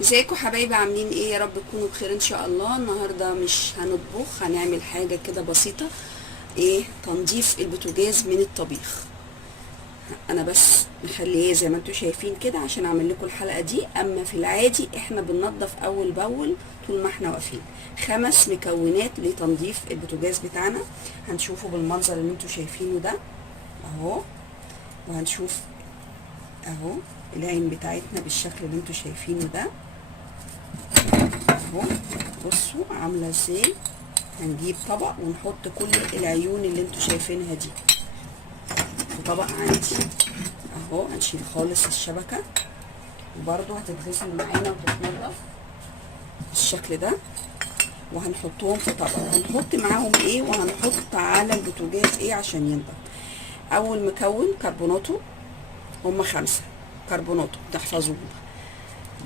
ازيكم حبايبي؟ عاملين ايه؟ يا رب تكونوا بخير ان شاء الله. النهارده مش هنطبخ، هنعمل حاجه كده بسيطه. تنظيف البوتاجاز من الطبيخ. انا بس مخليه زي ما انتم شايفين كده عشان اعمل لكم الحلقه دي. اما في العادي احنا بننظف اول باول طول ما احنا واقفين. 5 مكونات لتنظيف البوتاجاز بتاعنا. هنشوفه بالمنظر اللي انتم شايفينه ده اهو، وهنشوف اهو العين بتاعتنا بالشكل اللي انتم شايفينه ده اهو. بصوا عامله ازاي. هنجيب طبق ونحط كل العيون اللي انتوا شايفينها دي في طبق عندي اهو. هنشيل خالص الشبكه، وبرده هتتغسل معانا وتتنضف بالشكل ده، وهنحطهم في طبق. هنحط معاهم ايه وهنحط على البوتاجاز ايه عشان ينضف. اول مكون كربوناتو، هم 5 كربوناتو تحفظوهم.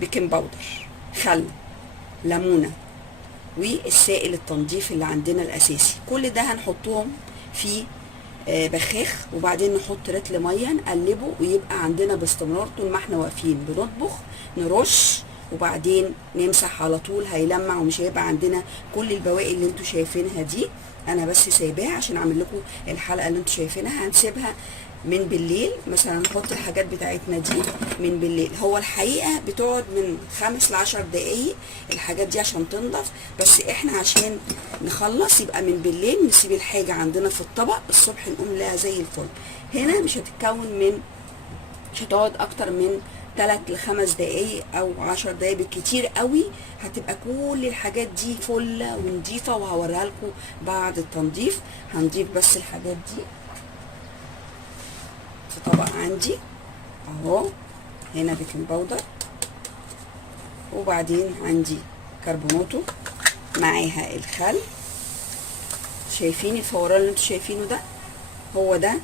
بيكنج باودر، خل، ليمونه، والسائل التنظيف اللي عندنا الاساسي. كل ده هنحطهم في بخاخ، وبعدين نحط رتل ميه نقلبه، ويبقى عندنا باستمرار طول ما احنا واقفين بنطبخ نرش، وبعدين نمسح على طول هيلمع، ومش هيبقى عندنا كل البواقي اللي انتوا شايفينها دي. انا بس سايباها عشان اعمل لكم الحلقه اللي انتوا شايفينها. هنسيبها من بالليل مثلا، نحط الحاجات بتاعتنا دي من بالليل. هو الحقيقه بتقعد من 5 ل10 دقايق الحاجات دي عشان تنضف، بس احنا عشان نخلص يبقى من بالليل نسيب الحاجه عندنا في الطبق، الصبح نقوم لها زي الفل. هنا مش هتقعد اكتر من 3 ل5 دقايق او 10 دقايق بالكتير قوي. هتبقى كل الحاجات دي فله ونضيفه، وهوريها لكم بعد التنظيف. هنضيف بس الحاجات دي في طبق عندي اهو. هنا بيكنج باودر، وبعدين عندي كربوناتو معاها الخل. شايفين الفوران اللي انتوا شايفينه ده؟ هو ده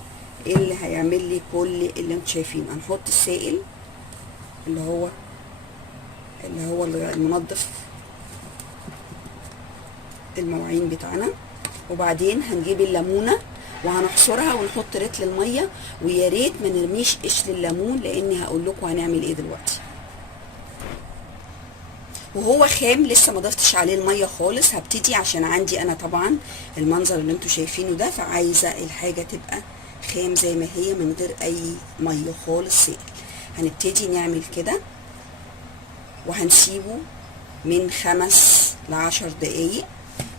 اللي هيعمل لي كل اللي انتوا شايفينه. هنحط السائل اللي هو المنظف المواعين بتاعنا، وبعدين هنجيب الليمونه وهنحصرها ونحط رتل الميه. ويا ريت ما نرميش قشر الليمون، لاني هقول لكم هنعمل ايه دلوقتي. وهو خام لسه ما ضفتش عليه الميه خالص. هبتدي عشان عندي انا طبعا المنظر اللي انتوا شايفينه ده، فعايزه الحاجه تبقى خام زي ما هي من غير اي ميه خالص سائل. هنبتدي نعمل كده، وهنسيبه من 5 ل10 دقايق.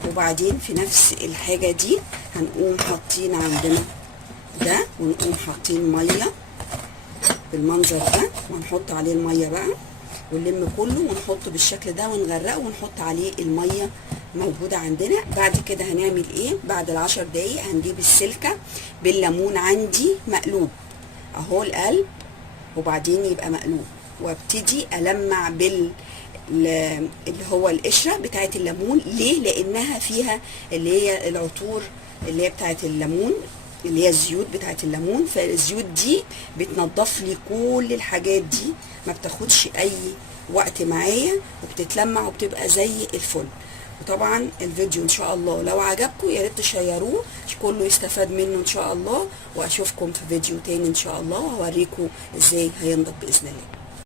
وبعدين في نفس الحاجه دي هنقوم حاطين عندنا ده، ونقوم حاطين ميه بالمنظر ده، وهنحط عليه الميه بقى ونلم كله ونحطه بالشكل ده ونغرقه ونحط عليه الميه موجوده عندنا. بعد كده هنعمل ايه؟ بعد ال10 دقايق هنجيب السلكه بالليمون عندي مقلوب اهو، القلب وبعدين يبقى مقلوب، وابتدي المع اللي هو القشره بتاعه الليمون. ليه؟ لانها فيها اللي هي العطور اللي هي بتاعه الليمون، اللي هي الزيوت بتاعه الليمون. فالزيوت دي بتنضف لي كل الحاجات دي، ما بتاخدش اي وقت معايا، وبتتلمع وبتبقى زي الفل. وطبعا الفيديو ان شاء الله لو عجبكم يا ريت تشيروه كله يستفاد منه ان شاء الله. واشوفكم في فيديو تاني ان شاء الله، وهوريكم ازاي هينضف باذن الله.